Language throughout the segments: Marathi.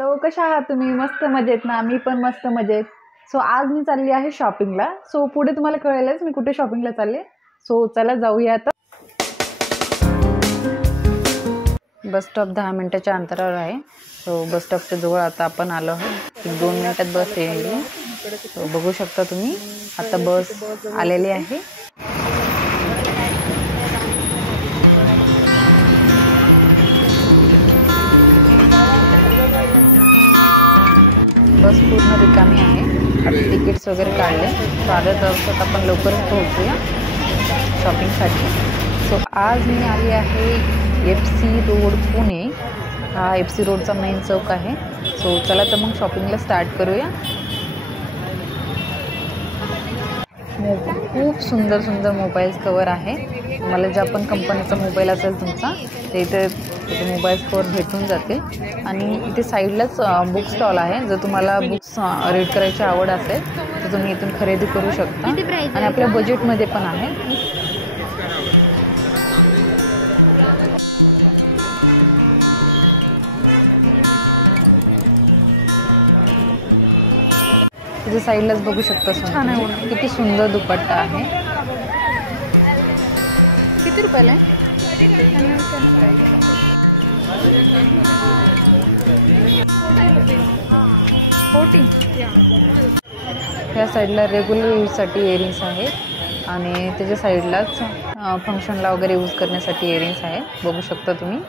हॅलो, कशा आहात तुम्ही? मस्त मजेत ना? मी पण मस्त मजेत. सो आज मी चालली आहे शॉपिंगला. सो पुढे तुम्हाला कळेलच मी कुठे शॉपिंगला चालले. सो चला जाऊया आता. बस स्टॉप 10 मिनिटाच्या अंतरावर आहे. सो बस स्टॉपच्या जवळ आता आपण आलो आहोत. 2 मिनिटात बस येईल. सो बघू शकता तुम्ही, आता बस आलेली आहे. बस पूर्ण रिकामी आहे. तिकीट्स वगैरे काढले. सो अर्ध्या तासात आपण लवकरच पोहोचूया शॉपिंगसाठी. सो आज मी आली आहे FC रोड पुणे. हा FC रोडचा मेन चौक आहे. सो चला तर मग शॉपिंगला स्टार्ट करूया. खूप सुंदर सुंदर मोबाईल्स कवर आहे. मला ज्या पण कंपनीचा मोबाईल असेल तुमचा ते इथे मोबाईल कवर भेटून जाते. आणि इथे साईडलाच बुक स्टॉल आहे. जर तुम्हाला बुक्स रीड करायची आवड असेल तर तुम्ही इथून खरेदी करू शकता. आणि आपल्या बजेटमध्ये पण आहे. त्याच्या साईडलाच बघू शकता छान आहे. किती सुंदर दुपट्टा आहे. किती रुपयाला आहे? 40. ह्या साईडला रेग्युलर यूजसाठी इयरिंग्स आहेत आणि त्याच्या साईडलाच फंक्शनला वगैरे यूज करण्यासाठी इयरिंग्स आहेत. बघू शकता तुम्ही.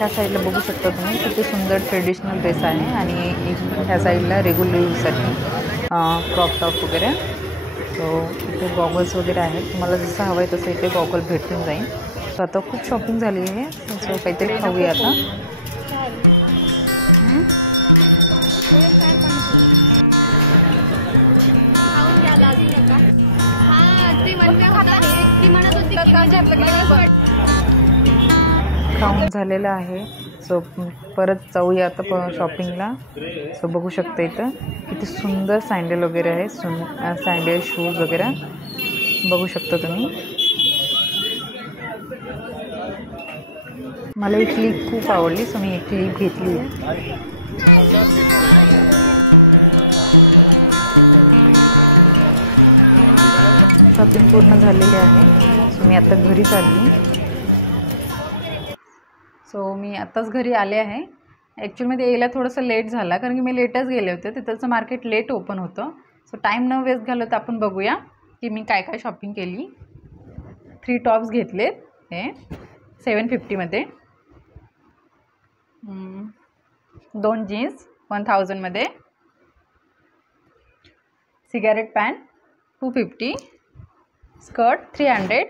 ह्या साईडला बघू शकता तुम्ही किती सुंदर ट्रेडिशनल ड्रेस आहे. आणि ह्या साईडला रेग्युलर यूजसाठी क्रॉप टॉप वगैरे. सो इथे गॉगल्स वगैरे आहेत. तुम्हाला जसं हवं आहे तसं इथे गॉगल भेटून जाईल. सो आता खूप शॉपिंग झाली आहे. सो काहीतरी खाऊया आता. खाऊन झालेलं आहे. सो परत जाऊया आता शॉपिंगला. सो बघू शकता इथं किती सुंदर सँडल वगैरे आहे. सँडल शूज वगैरे बघू शकता तुम्ही. मला ही क्लिप खूप आवडली. सो मी एक क्लिप घेतली. शॉपिंग पूर्ण झालेली आहे. सो मी आता घरी चालली. सो मी आत्ताच घरी आले आहे. ॲक्च्युअलमध्ये यायला थोडंसं लेट झाला कारण की मी लेटच गेले होते. तिथलचं मार्केट लेट ओपन होतं. सो टाईम न वेस्ट घालवता आपण बघूया की मी काय काय शॉपिंग केली. 3 टॉप्स घेतलेत हे 750मध्ये. 2 जीन्स 1000मध्ये. Cigarette pant 250. स्कर्ट 300.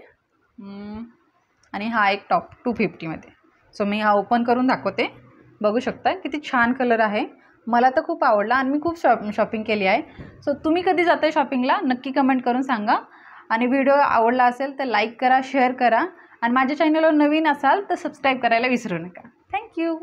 आणि हा एक टॉप 250मध्ये. सो मी हा ओपन करून दाखवते. बघू शकता किती छान कलर आहे. मला तर खूप आवडला आणि मी खूप शॉपिंग केली आहे. सो तुम्ही कधी जाताय शॉपिंगला नक्की कमेंट करून सांगा. आणि व्हिडिओ आवडला असेल तर लाईक करा, शेअर करा. आणि माझ्या चॅनलवर नवीन असाल तर सबस्क्राईब करायला विसरू नका. थँक्यू.